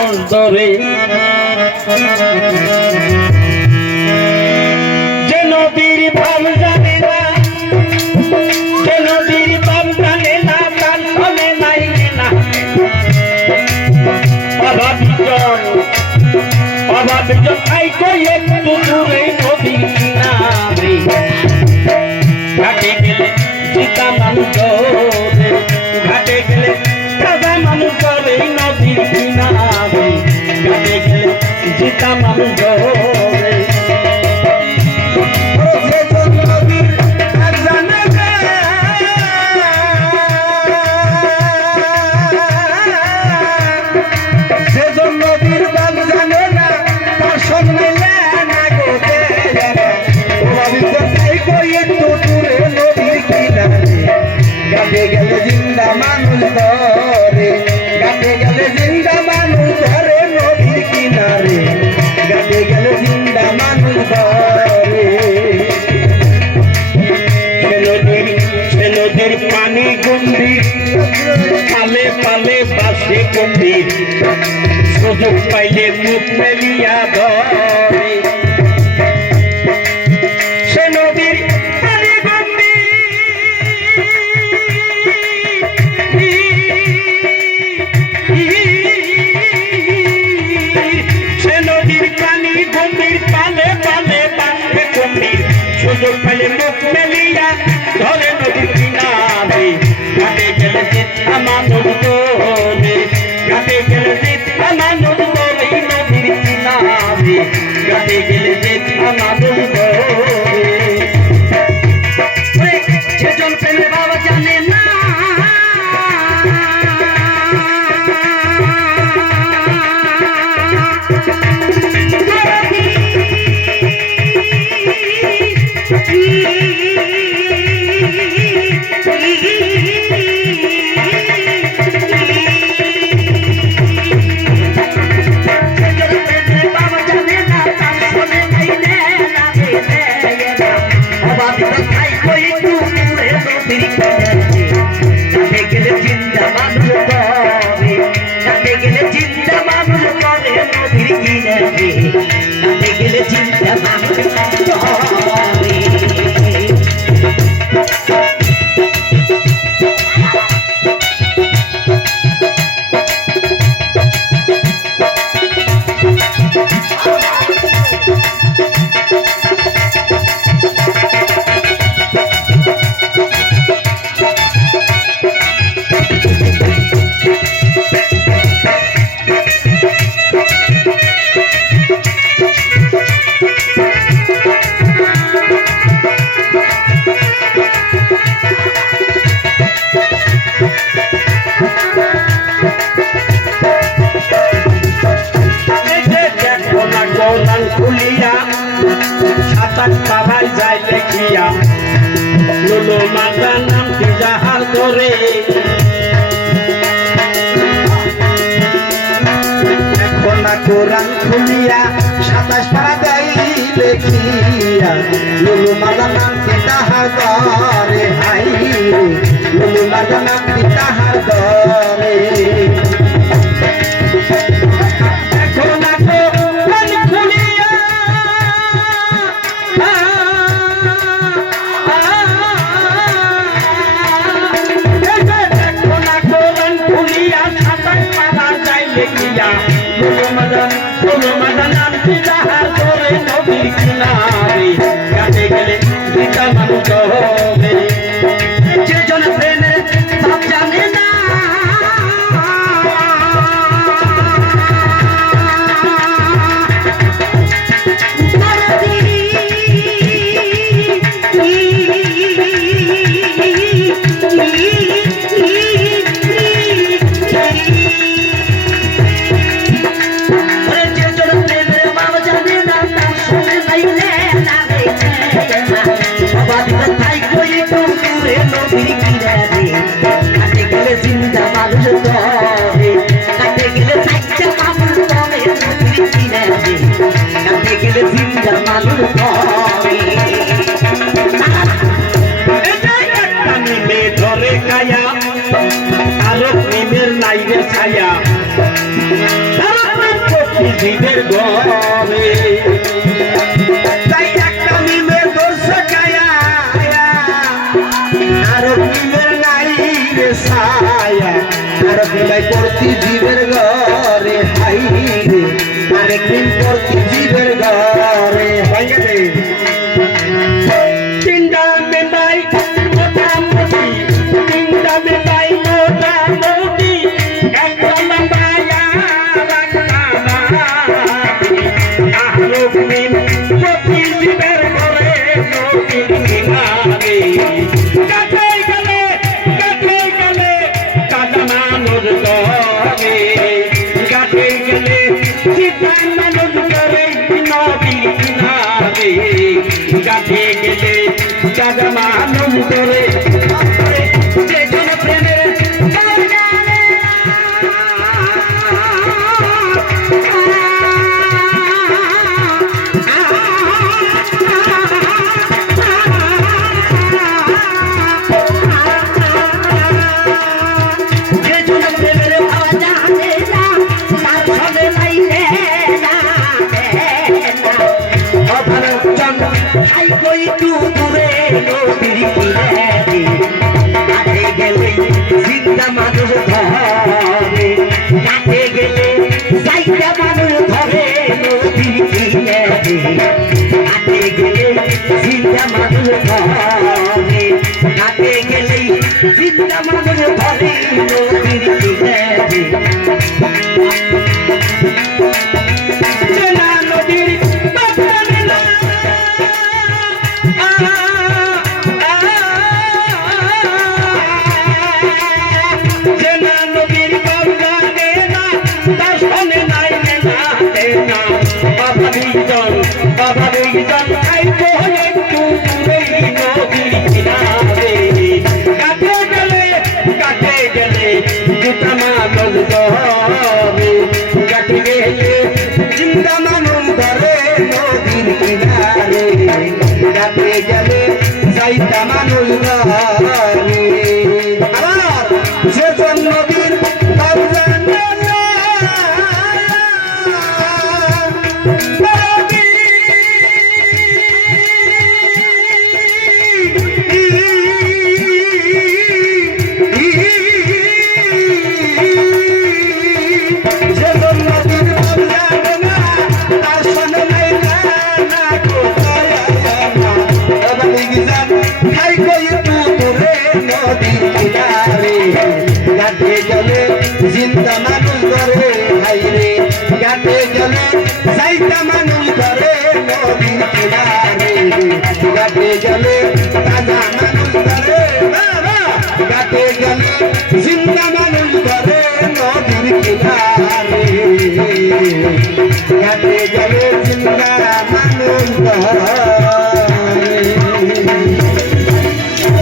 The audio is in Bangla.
মানুষ ধরে যে নদীর ভাব জানে না, যে নদীর ভাব জানে না, তার সঙ্গে নাই না অভাবিত খাইতো একটু দূরে নদীর কিনারে ঘাটে গেলে চিতা মানুষ ধরে, ঘাটে গেলে সাদা মানুষ ধরে নদীর কিনারে ঘাটে গেলে চিতা মানুষ ধরে। গাতে গেলে জিন্দা মানুষ ধরে, গাতে গেলে জিন্দা মানুষ ধরে নদীর কিনারে, গাতে গেলে জিন্দা মানুষ ধরে। সে নদীর পানি গম্ভীর, পালে পালে বাসে গম্ভীর, সুযোগ পাইলে মুখ মেলিয়া ধরে। সে নদীর পানি গম্ভীর, সে নদীর পানি গম্ভীর, পালে পালে বাসে গম্ভীর, সুযোগ পাইলে মুখ মেলিয়া ধরে নদীর কিনারে ঘাটে গেলে চিতা মানুষ ধরে, ঘাটে গেলে চিতা মানুষ ধরে নদীর কিনারে ঘাটে গেলে চিতা মানুষ ধরে। সেজন প্রেমে বাবা জানে না, খুলিয়া সাতাশ পাভাই যায় দেখিয়া লুলু মাতা নামটি যাহার ধরে। এখন না কোরআন খুলিয়া 27 পারা দেয় লেখিয়া, লুলু মাতা নামটি তাহার ধরে, হাই লুলু মাতা নামটি তাহার ধরে। ঘাটে গেলে চিতা মানুষ ধরে। যেজন প্রেমের ভাব জানে না, যেজন প্রেমের ভাব জানে না, তার সঙ্গে নাই না রে জীবের ঘরে তাই একটা নিমের দোষ গায়া আর নিমের নাই রে ছায়া আর বিলাই করতি জীবের ঘরে হাই রে আরেক দিন করতি জীবের ঘরে হয়ে গেছে চিন্তা মেবাই মোটামুটি চিন্তা মেবাই মোটামুটি একটা লম্বায়া আহলুমিন প্রতি জীবের ঘরে নবীর কিনারে কাছে গেলে কাদা মানুষ ধরে কাছে গেলে সীতা মানুষ ধরে নবীর কিনারে কাছে গেলে কাদা মানুষ ধরে যে জন প্রেমের মানুষ ধরে কাটে গেলে যাইতে মানুষ ধরে নদীর কিনারে কাটে গেলে জিন্দা মানুষ ধরে কাটে গেলে জিন্দা মানুষ ধরে নদীর কিনারে চেনা নদীর বাবা বিজন আই বলে তুই নদীর কিনারে কাটে গেলে জিন্দা মানুষ ধরে কাটে গেলে জিন্দা মানুষ ধরে নদীর কিনারে কাটে গেলে যাইতা মানুষ ধরে আবার যে নদীর জিন্দা মানুষ ধরে হাই রে কাটে গেলে যাইতা মানুষ ধরে নদীর কিনারে কাটে গেলে তাজা মানুষ ধরে কাটে গেলে জিন্দা